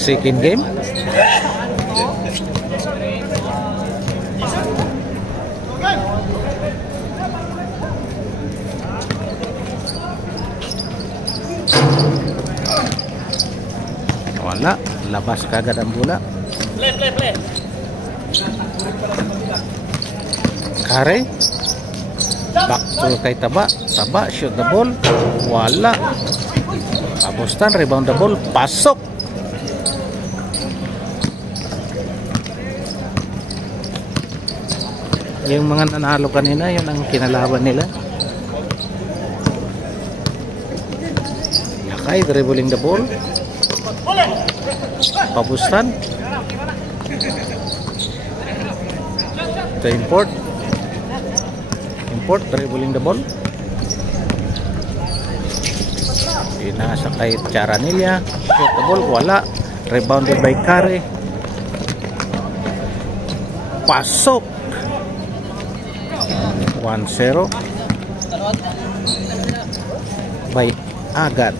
Second game. Wala, labas kagad ang bola. Play. Kare. Back to kay Taba. Taba, shoot the ball. Wala. Abustan, rebound the ball. Pasok. Yung mga nanalo kanina, yun ang kinalaban nila. Lakay, dribbling the ball. Pabustan. Ito import, dribbling the ball. Pinasa kay Charanilla. Shoot the ball, wala. Rebounded by Kare. Pasok. 1-0 by Agad.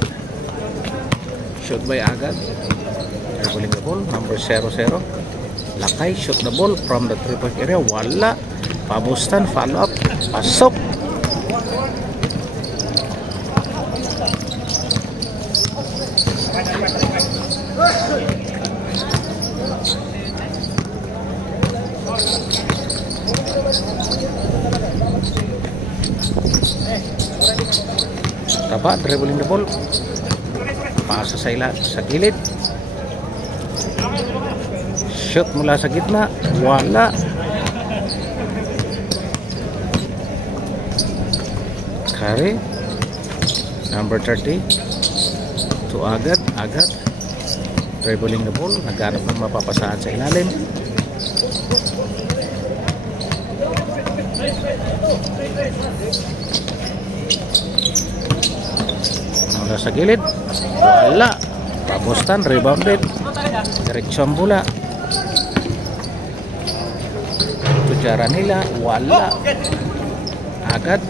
Shoot by Agad. Dribbling the ball, number 00. Lakay, shoot the ball from the 3-point area. Wala. Pabustan, follow up. Pasok. Taba, dribbling the ball. Pasa sa gilid. Shoot mula sa gitna. Wala. Kare. Number 30. To Agad. Dribbling the ball. Naghanap ng mapapasahan sa ilalim. Mula sa gilid. Wala. Pabustan, rebounded. Diretso ang bola. Tujaran nila. Wala. Agad.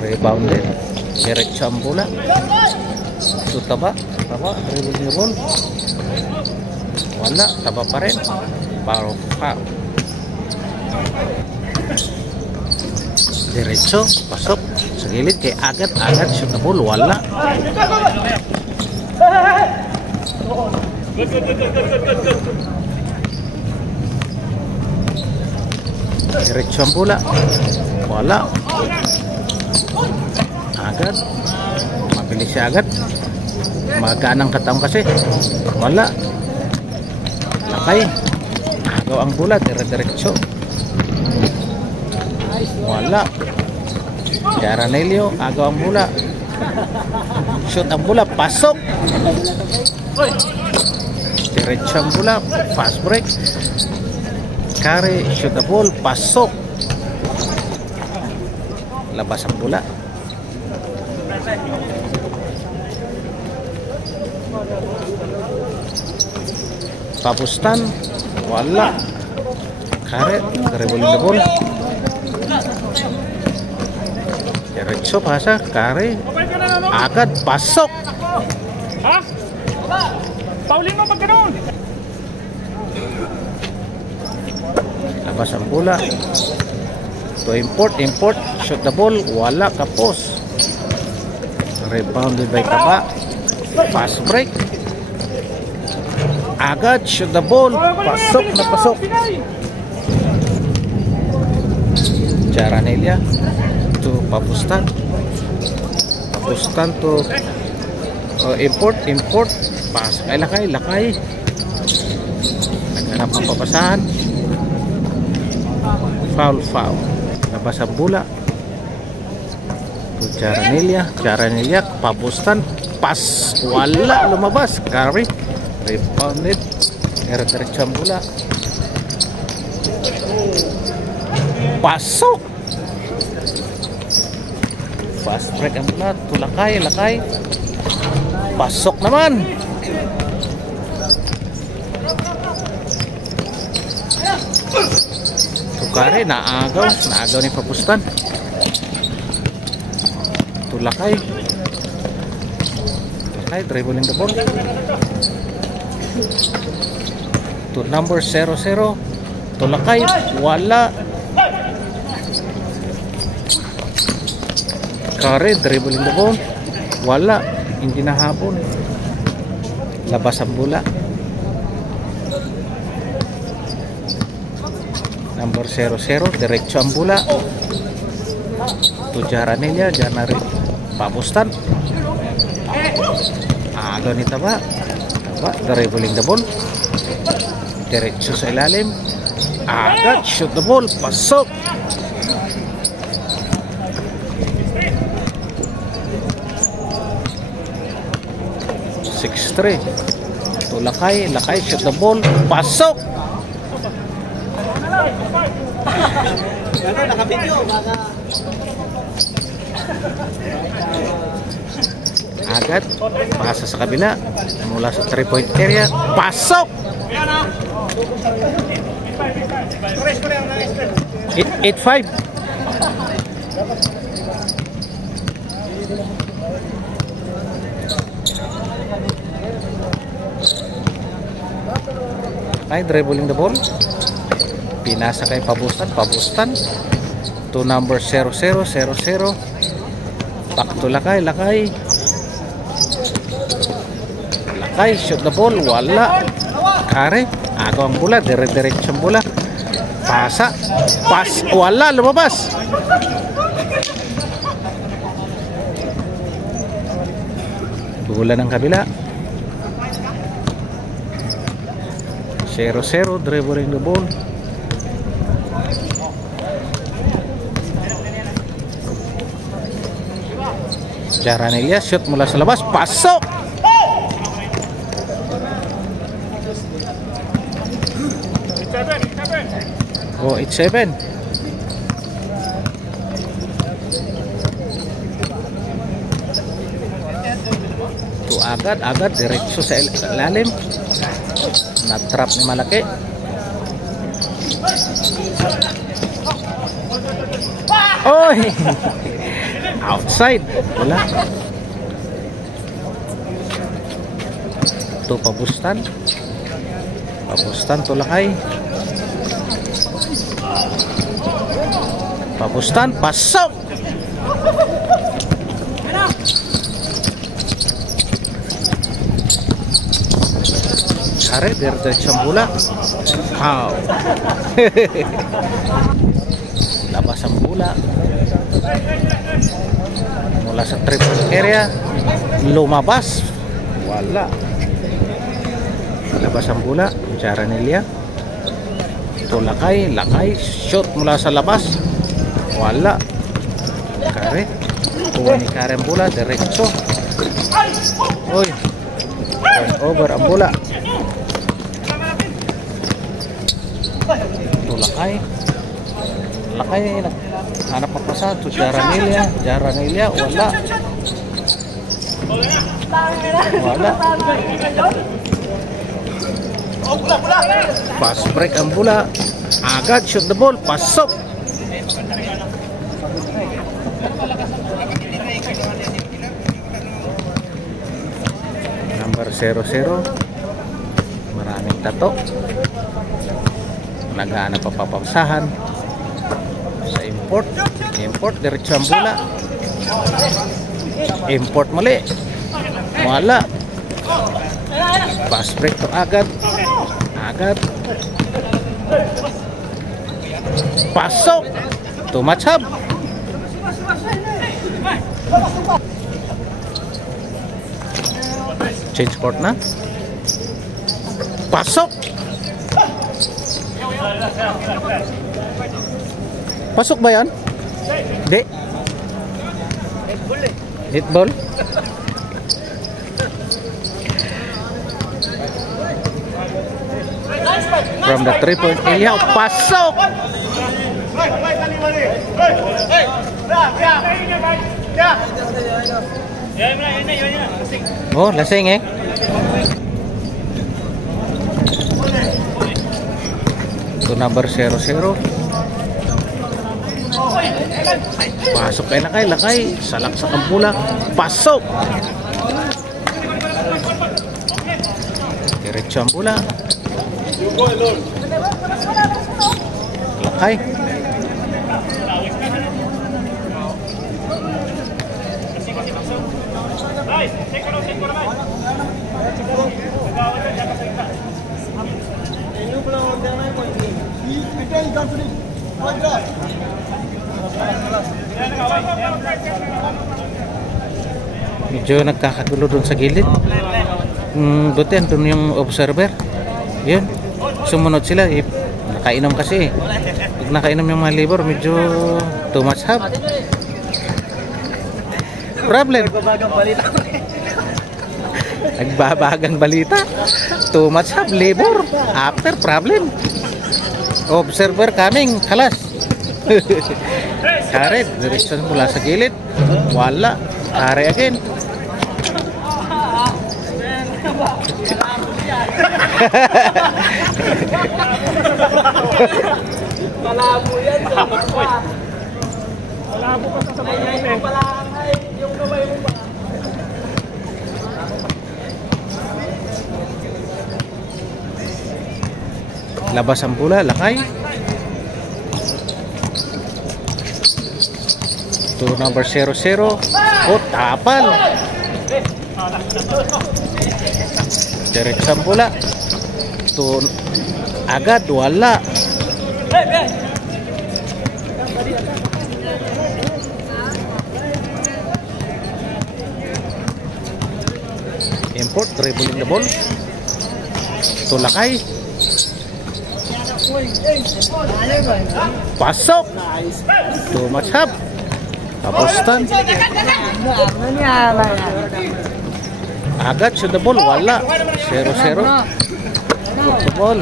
Rebounded. Diretso ang bola. So Taba. Dribbling the ball. Wala. Taba pa rin. Foul. Diretso. Pasok. Sa gilid kay Agad. Shoot the ball. Wala. Diretso ang bola. Wala. Agad. Mabilis si Agad. Magaan ang katang kasi. Wala. Lakay. Agaw ang bola. Diretso. Wala. Charanillo. Agaw ang bola. Shoot ang bola. Pasok. Diretso ang bola. Fast break. Kare. Shoot the ball. Pasok. Labas ang bola. Pabustan. Wala. Kare. Dribbling the ball. Diretso pasa. Kare. Agad. Pasok. Ha? Paulin mo pag ganoon. Labas ang bola. To import. Shoot the ball. Wala. Kapos. Rebounded by Taba. Fast break. Agad. Shoot the ball. Pasok na pasok. Charanilla to Pabustan. Pabustan to import. Pas. Ay lakay. Naghanap ang papasahan. Foul. Labas ang bola. To Charanilla. Pabustan. Pas. Wala. Lumabas. Kare. Rebounded. Diretso ang bola. Pasok. Fast break ang bola. To Lakay. Pasok naman. Kare, naagaw ni Pabustan. Tulakay, dribbling the ball. to number 00. To Lakay, wala. Kare, dribbling the ball. Wala, hindi nahabol. Labas ang bola. Number 00, diretso ang bola. To Jaranilla, Janari Pabustan. Agaw ni Taba. Taba, dribbling the ball. Diretso sa ilalim. Agad, shoot the ball. Pasok. To Lakay, Lakay shoot the ball, pasok. Agad, pasa sa kabila mula sa 3-point area, pasok. 8-5. Ay, dribbling the ball. Pinasa kay Pabustan. Pabustan to number 00. Back to Lakay. Lakay shoot the ball. Wala. Kare, agaw ang bola. Dire-diretso ang bola. Pasa. Wala, lumabas. Bola ng kabila. 0-0, dribbling the ball. Jaranilla shoot mula sa labas, pasok. Oh, 8-7. To agad diretso sa ilalim. Na-trap ni Malaki. Oy! Outside. Wala. To Pabustan. Pabustan to Lakay. Pabustan, pasok! Kare, diretso ang bola. Wow. Labas ang bola. Mula sa 3-point area. Lumabas. Wala. Labas ang bola. Jaranilla. To Lakay. Lakay. Shoot mula sa labas. Wala. Kare. Kuha ni Kare ang bola. Diretso. Uy. Over ang bola. To Lakay. Lakay hanap pa sa to Jaranilla. Jaranilla wala. Fast break ang bola. Agad shoot the ball. Pasok. Number 00. Maraming tato. Naghahanap pa papamsahan sa import diretso ang bola. Import mali, wala. Fast break to agad pasok to Machab. Change court na, pasok. Pasok ba yan? Di. Hit ball. From the 3-point area. Pasok. Oh, lasing eh. To number 00. Pasok kay Lakay. Salak sa kampula. Pasok. Diretso ang bola. Lakay. Medyo nagkakagulo dun sa gilid. Buti andun yung observer. Yun. Sumunod sila. Nakainom kasi. Pag nakainom yung mga labor, medyo too much hub. Problem. Nagbabagang balita. Too much hub, labor. After problem. Observer coming. Kalas. Kare, direksyon mula sa gilid. Wala. Kare again. Malabo yan. Malabo pa sa sabay Ay, yung pala, ay, yung kamay mo pa. Labas ang bola, lakay. To number 00. Oh, tapal. Diretso ang bola. To agad, wala. Import, dribbling the ball. To lakay. Pasok. Too much hub. Tapos-tan. Agad shoot the ball. Wala. 0-0. Shoot the ball.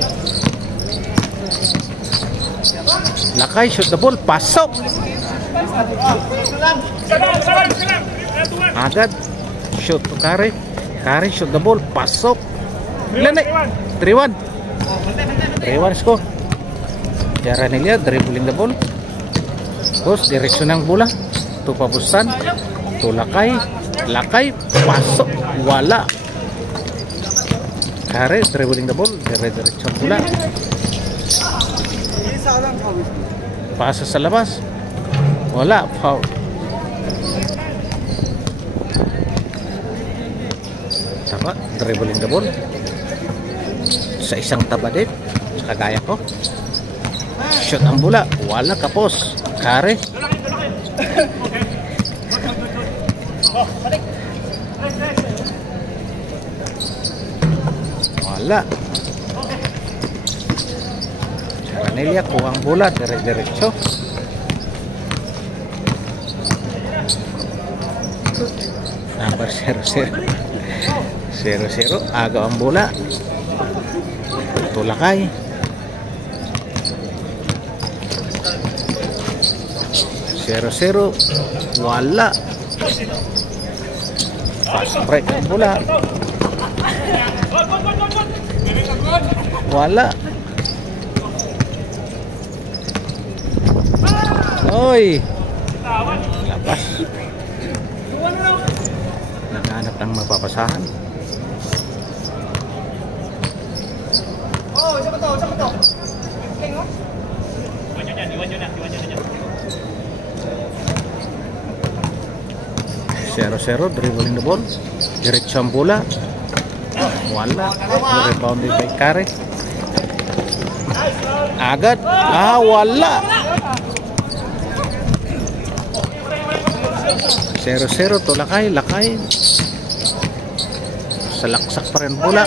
Lakay shoot the ball. Pasok. Agad shoot to Kare. Kare shoot the ball. Pasok. Ilan na? 3-1. 3-1 score. Jaranilya dribbling the ball. Terus direksyon ng bola. To papusan. To lakay. Lakay. Pasok. Wala. Kare dribbling the ball. Direksyon bola. Pasa sa labas. Wala. Foul. Tama. Dribbling the ball. Sa isang taba din. Sa kagaya ko. Shot ang bola. Wala kapos. Kare. Wala. Jaranilya kuha ang bola. Diretso. Number 00. 0-0. Agaw ang bola. Tulakay. Zero. Wala. Fast break ang bola. Wala. Oy. Labas. Naghanap ng mapapasahan. Oh, siapa to? Tengok. Iwan nyo na. 0-0, dribbling the ball. Diretso ang bola. Wala. Rebounded by Kare. Agad. Wala. 0-0 to lakay. Salaksak pa rin bola.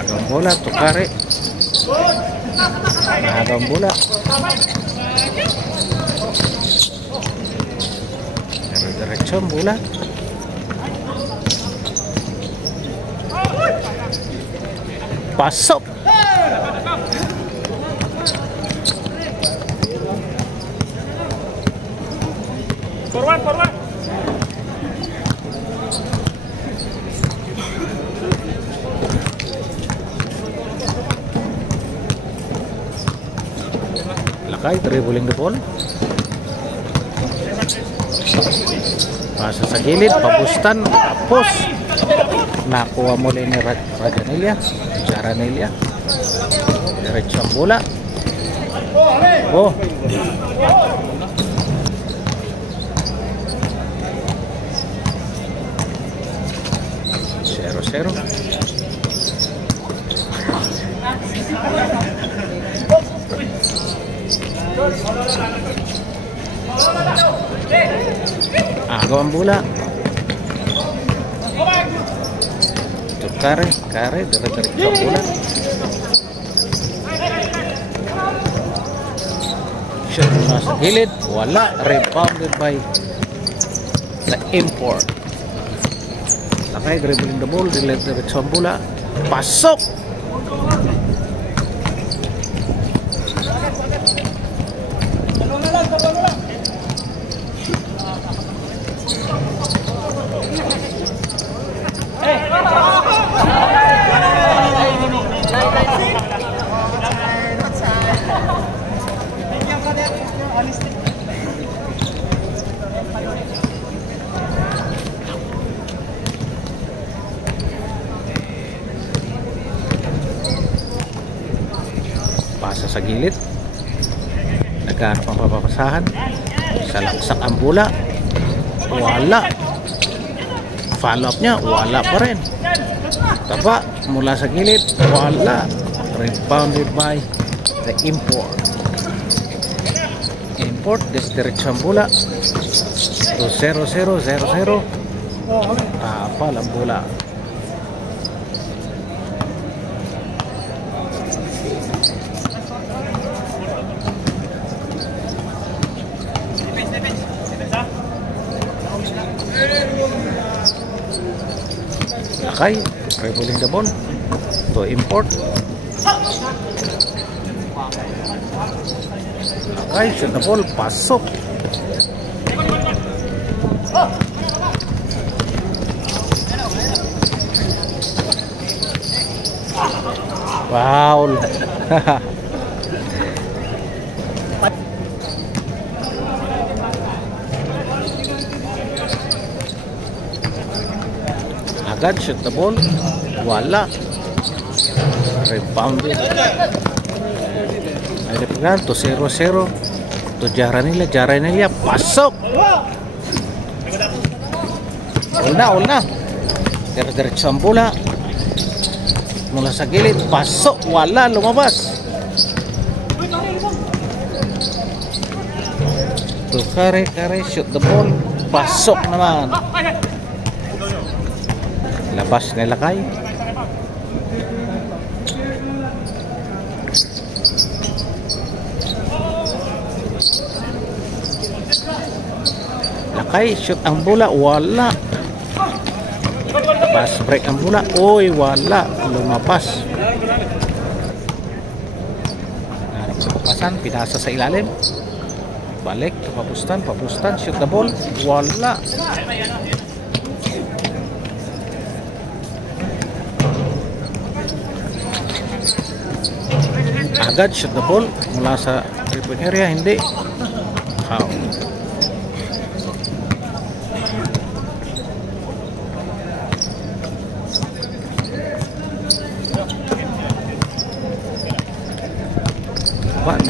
Agang bola to Kare. Agang bola. Diretso ang bola. Pasok. Forward. Lakay, dribbling the ball. Pasa sa gilid, pabustan, tapos nakuha muli ni Rajanelia, Jaranelia. Diretso ang bola. Oh. 0-0. Agaw ang bola. Ito kare, dire-diretso ang bola. Shot na sa gilid, wala. Rebounded by the import. Lakay, dribbling the ball, dire-diretso ang bola. Pasok! Pasa sa gilid, nagkahanap ang papapasahan, salaksak ang bola, wala. Follow up niya, wala pa rin. Taba mula sa gilid, wala. Rebounded by the import. Diretso ang bola. 0-0. Tapal ang bola. Lakay, dribbling the ball to import. Lakay, shoot the ball, pasok. Foul. Agad shoot the ball, wala. Rebounded. Ay dipegan to 0-0 to Jaranelia, pasok. Una diretso ang bola mula sa gilid, pasok, wala, lumabas. To kare shoot the ball, pasok naman. Labas na Lakay. Lakay, shoot ang bola, wala. Pass break ang bola, oy, wala. Lumapas. Harap sa papasan, pinasa sa ilalim. Balik, pabustan, shoot the ball, wala. Agad shoot the ball mula sa 3-point area, hindi. Foul.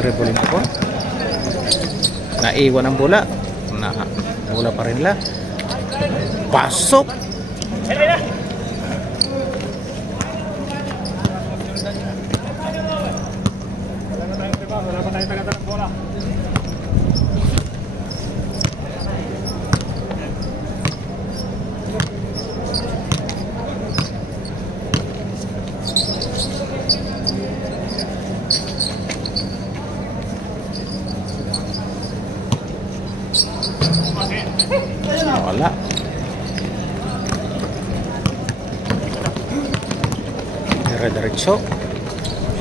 Dribbling the ball. Naiwan ang bola. Bola pa rin nila. Pasok. Wala. Diretso.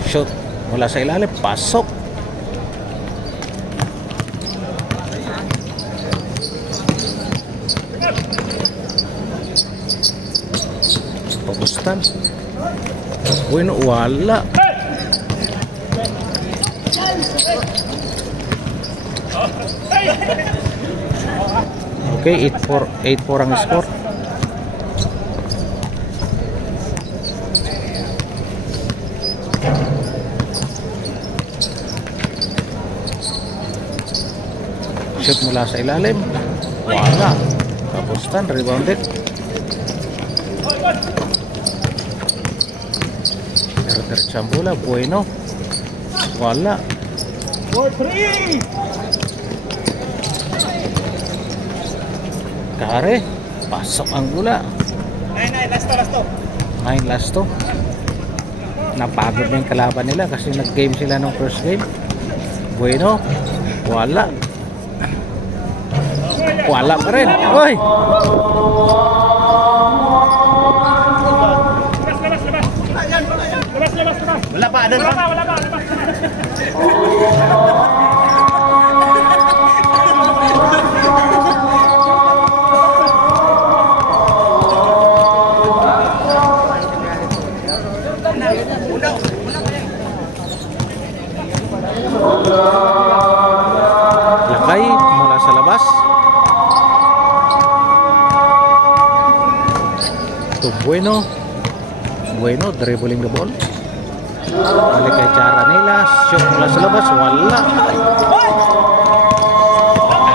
Shoot mula sa ilalim, pasok. Pabustan. Bueno, wala. Okay, 8-4 ang score. Shoot mula sa ilalim. Wala. Kapustan, rebounded. Pero diretsang bola, Bueno. Wala. 4-3. Kare, pasok ang bola. 9, last to. 9 last to. Napagod na yung kalaban nila kasi nag-game sila ng first game. Bueno, wala. Wala pa rin. Oy! Labas. Wala pa, ada pa. Wala pa. Lakay mula sa labas. To Bueno. Bueno, dribbling the ball. Balik kay Charanela. Shoot mula sa labas. Wala.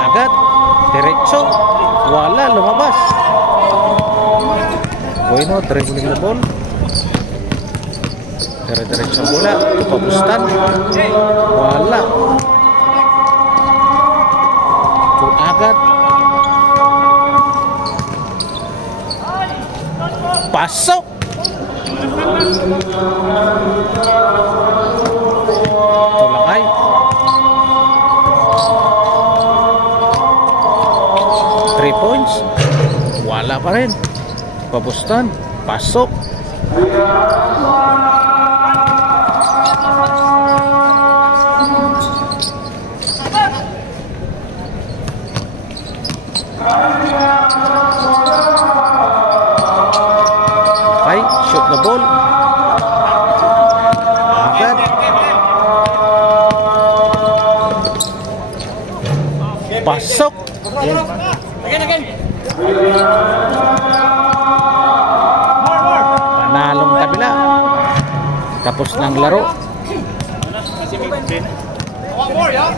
Agad. Diretso. Wala. Lumabas. Bueno, dribbling the ball. Dire-diretso bola. Pabustan. Wala. To agad. Pasok. Tulakay. Three points. Wala pa rin. Pabustan. Pasok. Okay, shoot the ball. Agad. Pasok. Again. Panalong kabila. Tapos ng laro. One more, yeah.